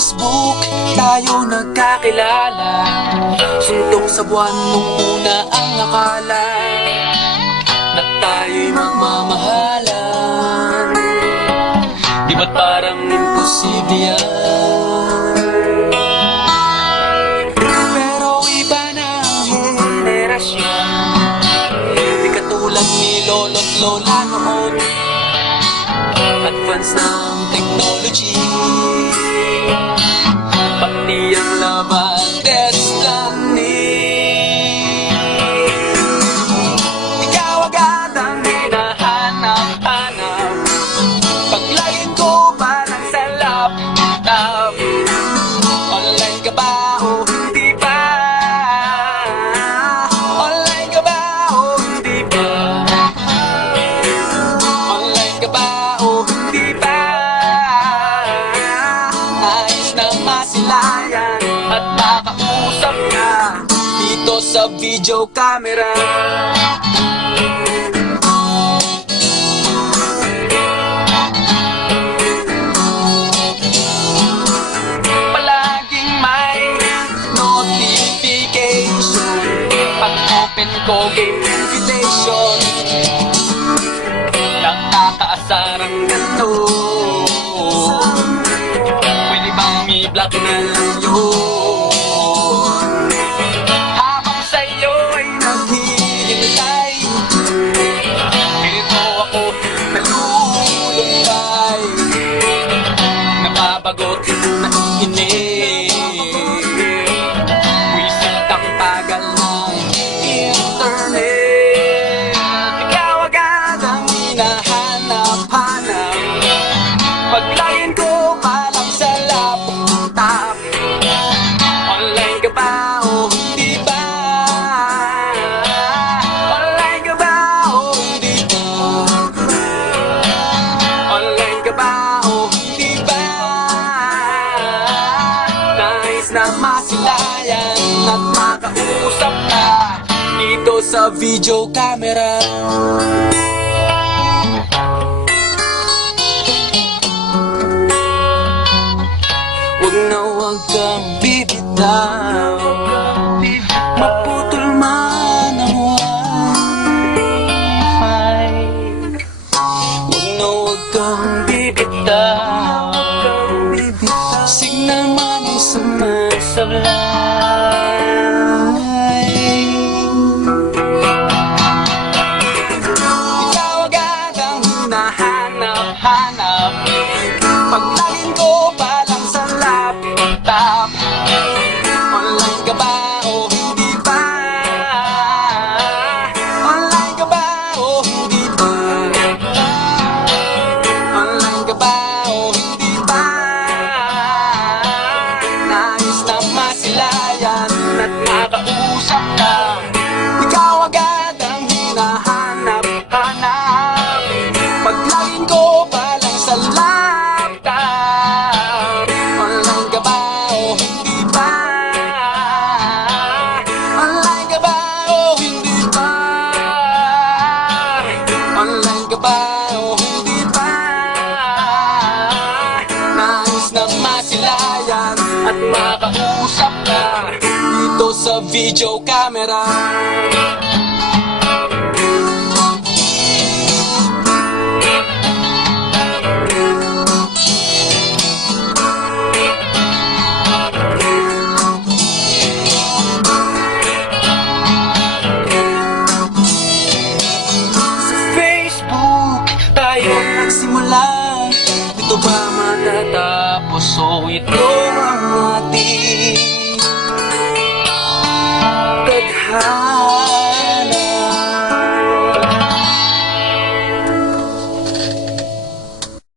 Facebook tayo nagkakilala. Suntong sa buwan nung una ang akala na tayo'y magmamahalan. Di ba't parang imposible yan? Pero iba na ang henerasyon, di katulad ni lolo't lola noon. Advance na ang technology, pati ang love at destiny. Ikaw agad ang hinahanap-hanap, paglayin ko parang sa laptop. Online ka ba o hindi ba? Online ka ba o hindi ba? Online ka ba o hindi ba? Nais na masilayan at makausap ka dito sa video camera. Palaging may notification pag open ko game invitation. Nakakaasarang ganito, pwede bang i-block na lang yun? Habang sa'yo ay naghihintay, ganito ako nalulungkay, nababagot, naiinis, wisit ang tagal ng internet. Ikaw agad ang hinahanap-hanap, paglayin ko palang sa laptop. Online ka ba o hindi ba? Online ka ba o hindi ba? Online ka ba o hindi ba? Nais na masilayan at makausap ka dito sa video camera. Huwag na huwag kang bibitaw, maputol man ang wifi. Huwag na huwag kang bibitaw, signal man ay sumasablay. Ikaw agad ang hinahanap-hanap, paglayin ko palang sa laptop. Online ka ba o hindi ba? Online ka ba o hindi ba? Online ka ba o hindi ba? Nais na masilayan at makausap ka, ikaw agad ang hinahanap-hanap, paglayin ko palang sa laptop. Online ka ba o hindi ba? Online ka ba o hindi ba? Online ka ba o hindi ba? Nais na masilayan at makausap ka dito sa video camera. Nagsimula, ito ba matatapos o ito ang ating tadhana?